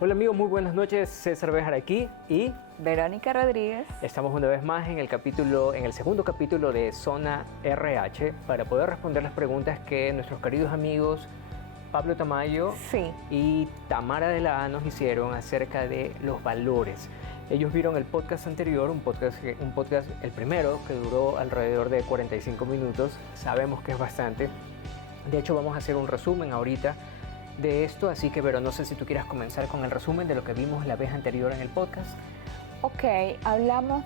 Hola amigos, muy buenas noches. César Béjar aquí y Verónica Rodríguez. Estamos una vez más en el segundo capítulo de Zona RH para poder responder las preguntas que nuestros queridos amigos Pablo Tamayo y Tamara de la A nos hicieron acerca de los valores. Ellos vieron el podcast anterior, un podcast, el primero, que duró alrededor de 45 minutos. Sabemos que es bastante. De hecho, vamos a hacer un resumen ahorita de esto, así que, Vero, no sé si tú quieras comenzar con el resumen de lo que vimos la vez anterior en el podcast. Ok, hablamos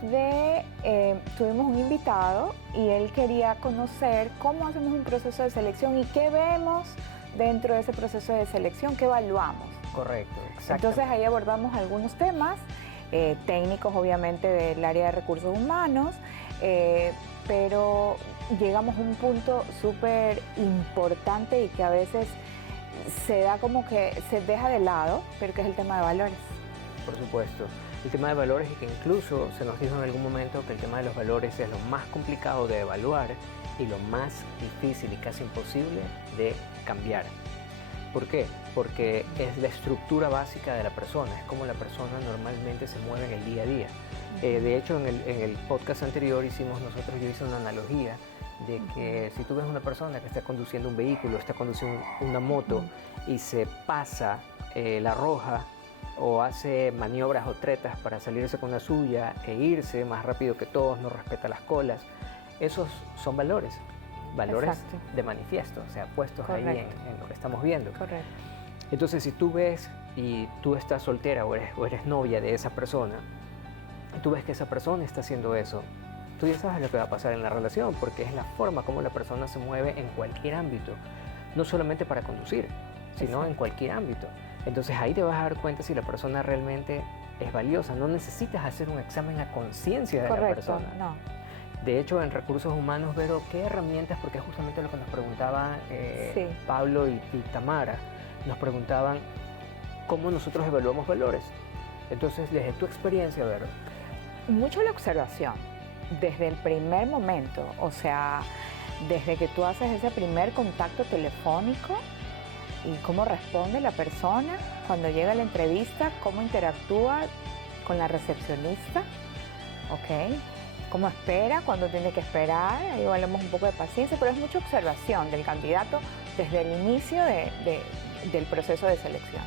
tuvimos un invitado y él quería conocer cómo hacemos un proceso de selección y qué vemos dentro de ese proceso de selección, qué evaluamos. Correcto, exacto. Entonces ahí abordamos algunos temas técnicos, obviamente, del área de recursos humanos, pero llegamos a un punto súper importante y que a veces se da como que se deja de lado, pero que es el tema de valores. Por supuesto, el tema de valores, y que incluso se nos dijo en algún momento que el tema de los valores es lo más complicado de evaluar y lo más difícil y casi imposible de cambiar. ¿Por qué? Porque es la estructura básica de la persona, es como la persona normalmente se mueve en el día a día. De hecho, en el podcast anterior yo hice una analogía de que si tú ves una persona que está conduciendo un vehículo, está conduciendo una moto y se pasa la roja o hace maniobras o tretas para salirse con la suya e irse más rápido que todos, no respeta las colas, esos son valores Exacto. De manifiesto, o sea, puestos Correcto. Ahí en lo que estamos viendo. Correcto. Entonces, si tú ves y tú estás soltera o eres novia de esa persona, y tú ves que esa persona está haciendo eso, tú ya sabes lo que va a pasar en la relación, porque es la forma como la persona se mueve en cualquier ámbito, no solamente para conducir, sino Exacto. En cualquier ámbito. Entonces ahí te vas a dar cuenta si la persona realmente es valiosa. No necesitas hacer un examen a conciencia de Correcto, la persona. No. De hecho, en recursos humanos, Vero, ¿qué herramientas? Porque es justamente lo que nos preguntaban Pablo y Tamara. Nos preguntaban cómo nosotros evaluamos valores. Entonces, desde tu experiencia, Vero. Mucho la observación, desde el primer momento, o sea, desde que tú haces ese primer contacto telefónico y cómo responde la persona cuando llega a la entrevista, cómo interactúa con la recepcionista, ¿ok? Cómo espera, cuando tiene que esperar, ahí hablamos un poco de paciencia, pero es mucha observación del candidato desde el inicio del proceso de selección.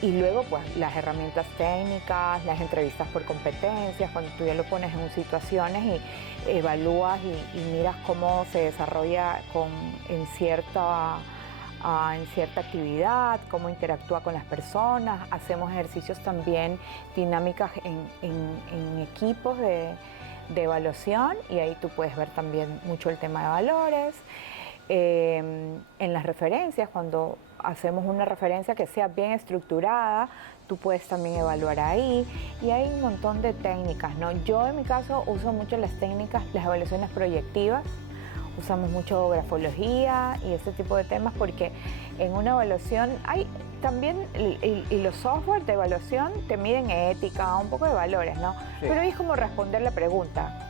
Y luego, pues, las herramientas técnicas, las entrevistas por competencias, cuando tú ya lo pones en situaciones y evalúas y miras cómo se desarrolla en cierta actividad, cómo interactúa con las personas. Hacemos ejercicios también, dinámicas en equipos de evaluación, y ahí tú puedes ver también mucho el tema de valores. En las referencias, cuando hacemos una referencia que sea bien estructurada, tú puedes también evaluar ahí, y hay un montón de técnicas, ¿no? Yo en mi caso uso mucho las evaluaciones proyectivas, usamos mucho grafología y ese tipo de temas, porque en una evaluación hay también, y los software de evaluación te miden ética, un poco de valores, ¿no? Sí. Pero ahí es como responder la pregunta.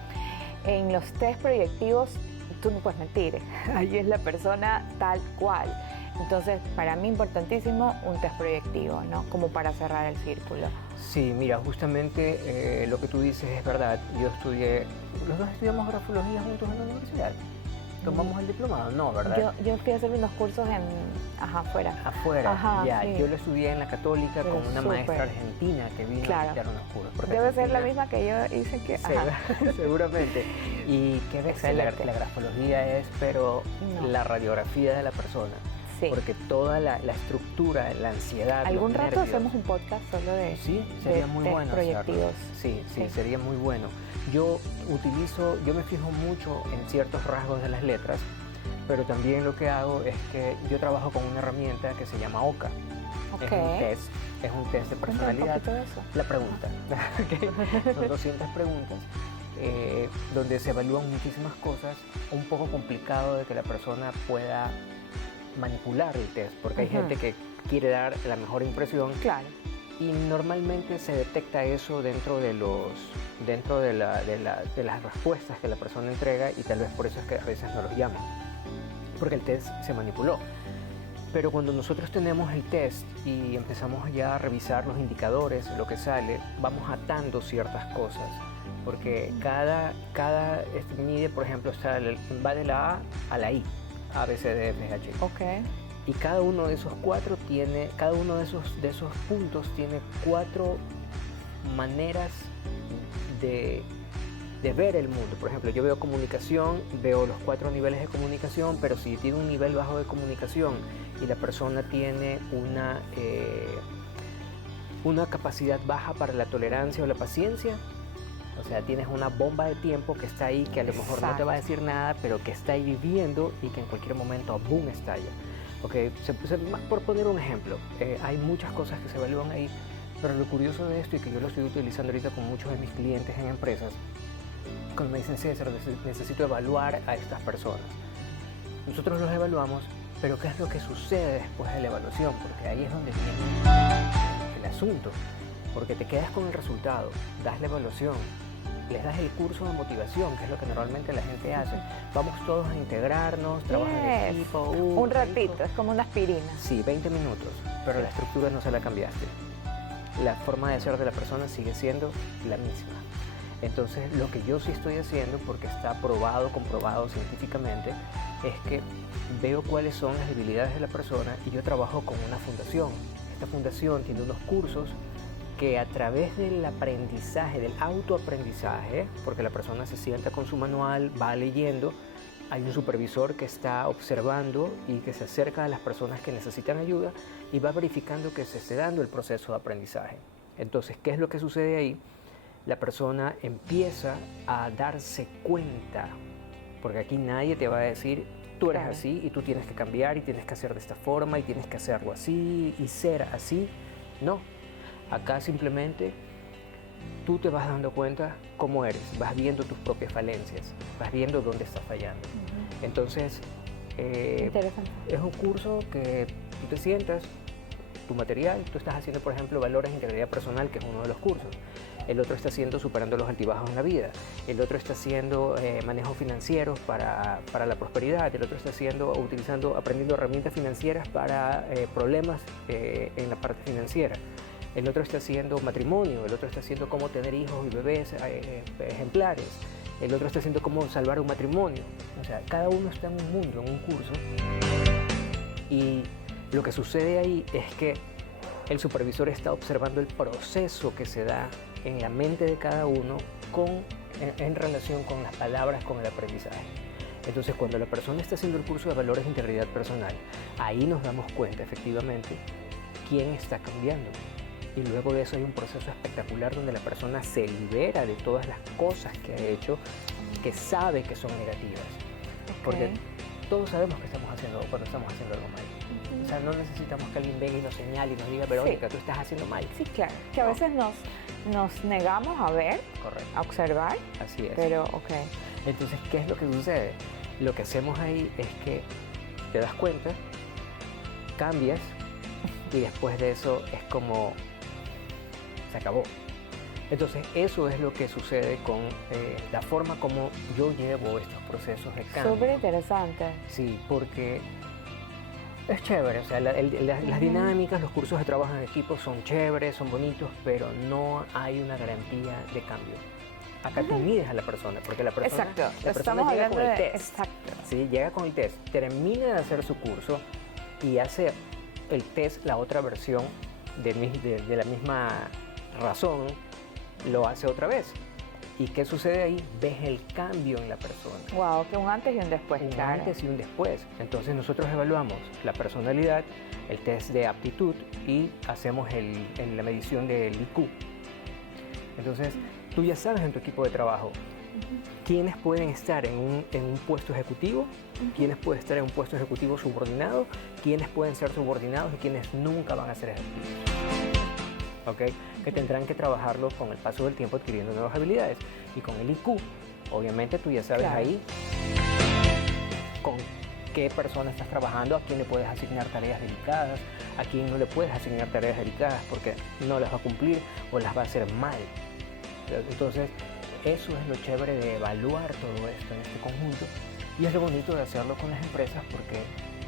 En los test proyectivos tú no puedes mentir, ahí es la persona tal cual. Entonces, para mí importantísimo un test proyectivo, ¿no? Como para cerrar el círculo. Sí, mira, justamente lo que tú dices es verdad. Los dos estudiamos grafología juntos en la universidad. ¿Tomamos el diplomado? No, ¿verdad? Yo fui a hacer unos cursos afuera. Afuera, Ajá, ya. Sí. Yo lo estudié en la Católica con una maestra argentina que vino a dictar unos cursos. Debe ser la misma que yo hice que... Seguramente. Y qué ves, la grafología es, pero la radiografía de la persona. Sí. Porque toda la estructura, la ansiedad, algún rato nervios, hacemos un podcast solo de sería muy bueno proyectivos. Sí, sería muy bueno. Yo me fijo mucho en ciertos rasgos de las letras, pero también lo que hago es que yo trabajo con una herramienta que se llama OCA. Okay. Es un test de personalidad. Un poquito de eso. La pregunta. Son 200 preguntas donde se evalúan muchísimas cosas. Un poco complicado de que la persona pueda manipular el test, porque hay gente que quiere dar la mejor impresión. Claro. Y normalmente se detecta eso dentro de las respuestas que la persona entrega, y tal vez por eso es que a veces no los llaman, porque el test se manipuló. Pero cuando nosotros tenemos el test y empezamos ya a revisar los indicadores, lo que sale, vamos atando ciertas cosas. Porque cada mide, por ejemplo, va de la A a la I, A, B, C, D, F, G, H. Ok. Y cada uno de esos cada uno de esos puntos tiene 4 maneras de ver el mundo. Por ejemplo, yo veo comunicación, veo los 4 niveles de comunicación, pero si tiene un nivel bajo de comunicación y la persona tiene una capacidad baja para la tolerancia o la paciencia, o sea, tienes una bomba de tiempo que está ahí, que a lo mejor no te va a decir nada, pero que está ahí viviendo y que en cualquier momento, boom, estalla. Okay, por poner un ejemplo, hay muchas cosas que se evalúan ahí, pero lo curioso de esto, y que yo lo estoy utilizando ahorita con muchos de mis clientes en empresas, cuando me dicen, César, necesito evaluar a estas personas. Nosotros los evaluamos, pero ¿qué es lo que sucede después de la evaluación? Porque ahí es donde viene el asunto, porque te quedas con el resultado, das la evaluación, les das el curso de motivación, que es lo que normalmente la gente hace. Vamos todos a integrarnos, trabajar en equipo. Un ratito, es como una aspirina. Sí, 20 minutos, pero la estructura no se la cambiaste. La forma de ser de la persona sigue siendo la misma. Entonces, lo que yo sí estoy haciendo, porque está comprobado científicamente, es que veo cuáles son las debilidades de la persona y yo trabajo con una fundación. Esta fundación tiene unos cursos que a través del aprendizaje, del autoaprendizaje, porque la persona se sienta con su manual, va leyendo, hay un supervisor que está observando y que se acerca a las personas que necesitan ayuda y va verificando que se esté dando el proceso de aprendizaje. Entonces, ¿qué es lo que sucede ahí? La persona empieza a darse cuenta, porque aquí nadie te va a decir, tú eres así y tú tienes que cambiar y tienes que hacer de esta forma y tienes que hacerlo así y ser así. No. Acá simplemente tú te vas dando cuenta cómo eres, vas viendo tus propias falencias, vas viendo dónde estás fallando. Entonces, es un curso que tú te sientas, tu material, tú estás haciendo, por ejemplo, valores de integridad personal, que es uno de los cursos. El otro está haciendo superando los altibajos en la vida. El otro está haciendo manejos financieros para la prosperidad. El otro está aprendiendo herramientas financieras para problemas en la parte financiera. El otro está haciendo matrimonio, el otro está haciendo cómo tener hijos y bebés ejemplares, el otro está haciendo cómo salvar un matrimonio. O sea, cada uno está en un mundo, en un curso. Y lo que sucede ahí es que el supervisor está observando el proceso que se da en la mente de cada uno en relación con las palabras, con el aprendizaje. Entonces, cuando la persona está haciendo el curso de valores de integridad personal, ahí nos damos cuenta efectivamente quién está cambiando. Y luego de eso hay un proceso espectacular donde la persona se libera de todas las cosas que ha hecho, que sabe que son negativas. Porque todos sabemos que estamos haciendo cuando estamos haciendo algo mal. O sea, no necesitamos que alguien venga y nos señale y nos diga, Verónica, tú estás haciendo mal. Sí, claro. Que a veces nos negamos a ver, a observar. Así es. Pero, Entonces, ¿qué es lo que sucede? Lo que hacemos ahí es que te das cuenta, cambias y después de eso es como se acabó. Entonces, eso es lo que sucede con la forma como yo llevo estos procesos de cambio. Súper interesante. Sí, porque es chévere, o sea, las dinámicas, los cursos de trabajo en equipo son chéveres, son bonitos, pero no hay una garantía de cambio. Acá tú mides a la persona, porque la persona, llega con el test. Exacto. Sí, llega con el test, termina de hacer su curso y hace el test, la otra versión de la misma razón, lo hace otra vez. ¿Y qué sucede ahí? Ves el cambio en la persona. Wow, que un antes y un después. Un antes y un después. Entonces nosotros evaluamos la personalidad, el test de aptitud y hacemos la medición del IQ. Entonces tú ya sabes en tu equipo de trabajo quiénes pueden estar en un puesto ejecutivo, quiénes pueden estar en un puesto ejecutivo subordinado, quiénes pueden ser subordinados y quiénes nunca van a ser ejecutivos. ¿Okay? Que tendrán que trabajarlo con el paso del tiempo adquiriendo nuevas habilidades. Y con el IQ, obviamente tú ya sabes ahí con qué persona estás trabajando, a quién le puedes asignar tareas delicadas, a quién no le puedes asignar tareas delicadas porque no las va a cumplir o las va a hacer mal. Entonces, eso es lo chévere de evaluar todo esto en este conjunto y es lo bonito de hacerlo con las empresas porque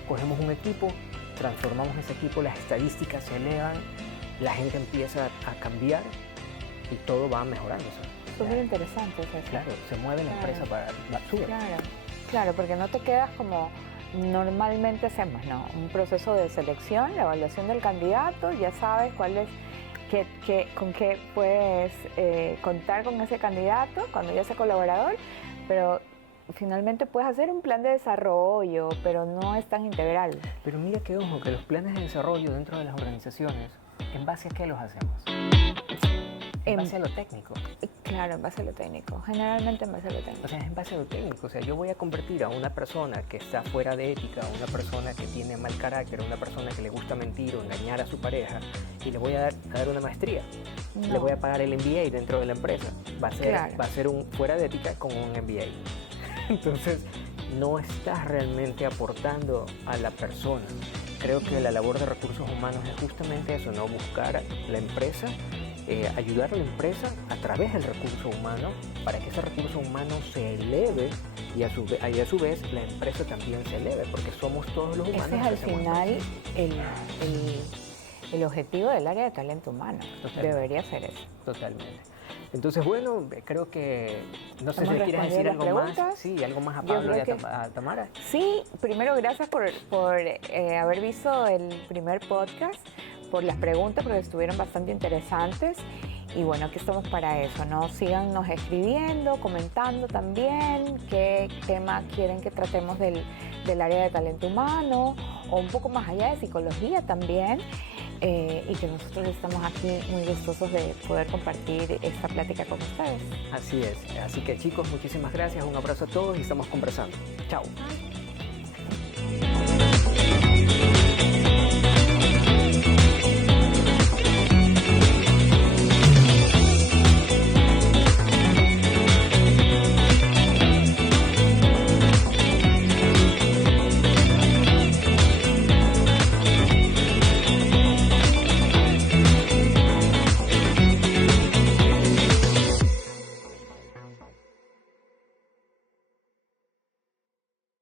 cogemos un equipo, transformamos ese equipo, las estadísticas se elevan, la gente empieza a cambiar y todo va mejorando. Súper interesante eso. Claro, se mueve la empresa para sube. Claro, porque no te quedas como normalmente hacemos, ¿no? Un proceso de selección, la evaluación del candidato, ya sabes cuál es, con qué puedes contar con ese candidato cuando ya sea colaborador, pero finalmente puedes hacer un plan de desarrollo, pero no es tan integral. Pero mira que ojo, que los planes de desarrollo dentro de las organizaciones, ¿en base a qué los hacemos? En base a lo técnico. Claro, en base a lo técnico. Generalmente en base a lo técnico. O sea, es en base a lo técnico. O sea, yo voy a convertir a una persona que está fuera de ética, a una persona que tiene mal carácter, a una persona que le gusta mentir o engañar a su pareja, y le voy a dar una maestría. No. Le voy a pagar el MBA dentro de la empresa. Va a ser un fuera de ética con un MBA. Entonces, no estás realmente aportando a la persona. Creo que la labor de recursos humanos es justamente eso, ¿no? Buscar la empresa, ayudar a la empresa a través del recurso humano para que ese recurso humano se eleve y a su vez la empresa también se eleve, porque somos todos los humanos. Ese es al final el objetivo del área de talento humano. Totalmente. Debería ser eso. Totalmente. Entonces, bueno, creo que, no sé si le quieres decir algo más. Sí, algo más a Pablo y a Tamara. Sí, primero gracias por haber visto el primer podcast, por las preguntas, porque estuvieron bastante interesantes. Y bueno, aquí estamos para eso, ¿no? Síganos escribiendo, comentando también qué tema quieren que tratemos del área de talento humano o un poco más allá de psicología también. Y que nosotros estamos aquí muy gustosos de poder compartir esta plática con ustedes. Así es. Así que chicos, muchísimas gracias. Un abrazo a todos y estamos conversando. Chao.